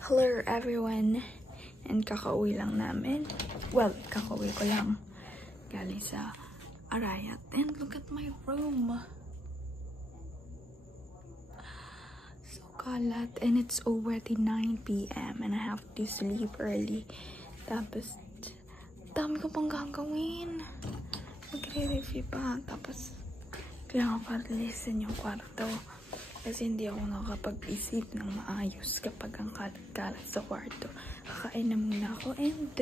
Hello everyone, and kakauwi lang namin. Well, kakauwi ko lang galing sa Arayat. And look at my room. So kalat, and it's already 9 PM and I have to sleep early. Tapos, dami ko pang gagawin. Magre-review pa. Tapos, kailangan ko pa-listen yung kwarto. Kasi hindi ako nakapag-isip ng maayos kapag ang kalat-kalat sa kwarto. Kakain na muna ako and...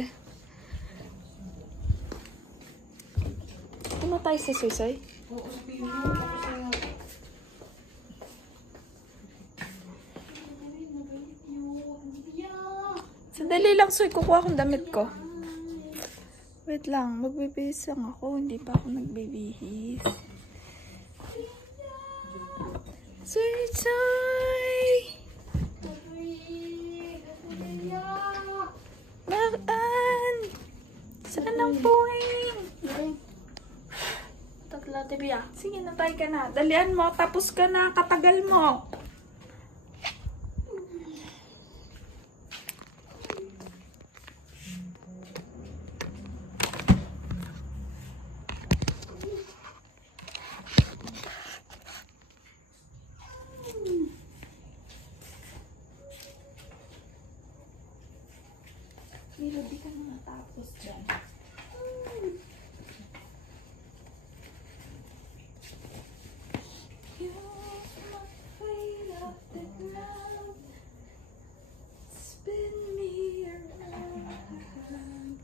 Ano tayo sa susoy? Oo, sabihin mo. Tapos sa'yo. Sandali lang, soy. Kukuha akong damit ko. Wait lang. Magbibihis lang ako. Hindi pa ako nagbibihis. Soy! Bakit? Saan ang puwing? Tatla, tibiya. Sige, natay ka na. Dalian mo, tapos ka na. Katagal mo. Milo, di ka na natapos dyan.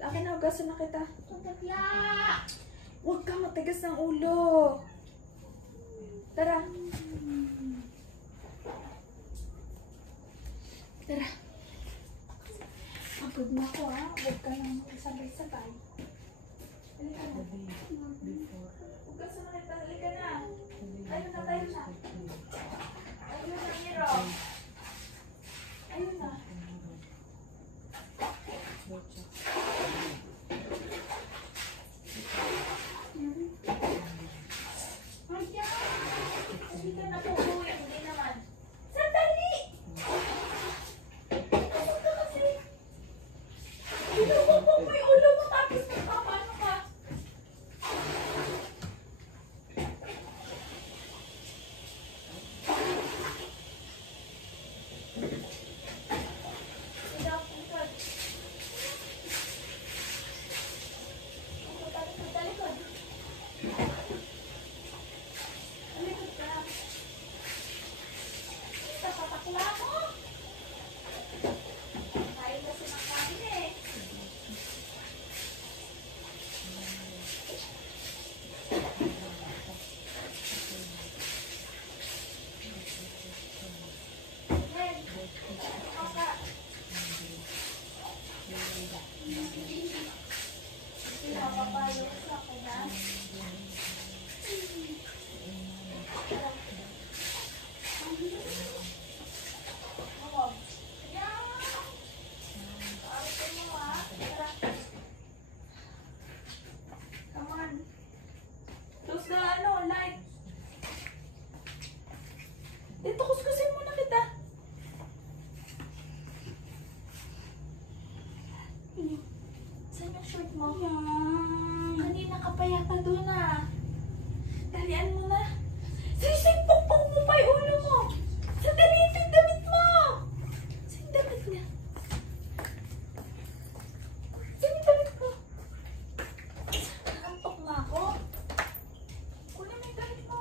Akin na, hugasan na kita. Huwag ka matigas ng ulo. Tara. Tara. Pagod na ako ha. Huwag ka lang sabay-sabay. Halika na. Hugasan na kita. Halika na. Ayun na, tayo na. Ayun na, Miro. Ayun na. Hindi ka na po uwi. Hindi naman. Sandali! Huwag ka kasi. Pinababang mo yung ulo mo tapos nagpapano ka. Dito, kuskusin muna kita. Saan yung shirt mo? Kanina ka pa yata doon ah. Dalian mo na. Sisig, pukpuk mo pa yung ulo mo. Sandali, ito yung damit mo. Saan yung damit niya? Saan yung damit ko? Antok na ako. Kunin mo yung damit mo.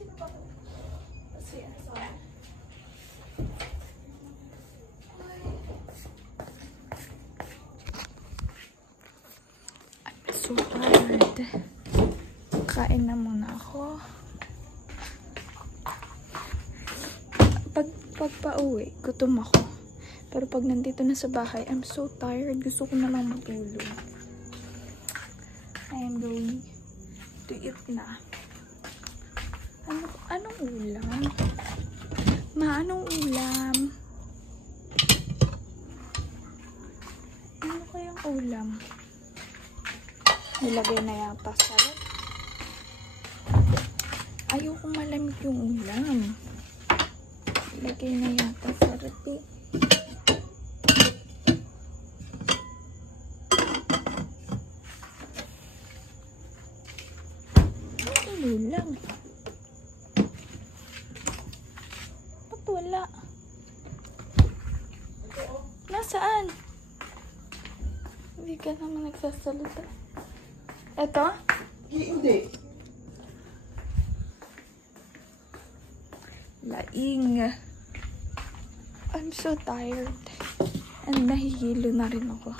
Sino ba ito? Kasi ano sa akin? I'm so tired. Kain na muna ako. Pag pauwi, gutom ako. Pero pag nandito na sa bahay, I'm so tired. Gusto ko na lang matulog. I am going to eat na. Anong ulam? Ma, anong ulam? Ano kayang ulam? Nilagay na yata sa rep. Ayoko malamig yung ulam. Ilagay na yata sa rep eh. Lang. Ba't wala? Nasaan? Hindi ka naman nagsasalita. Eto? Hindi. Laing. I'm so tired. And nahihilo na rin ako.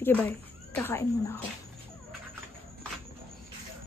Sige, bye. Kakain muna ako.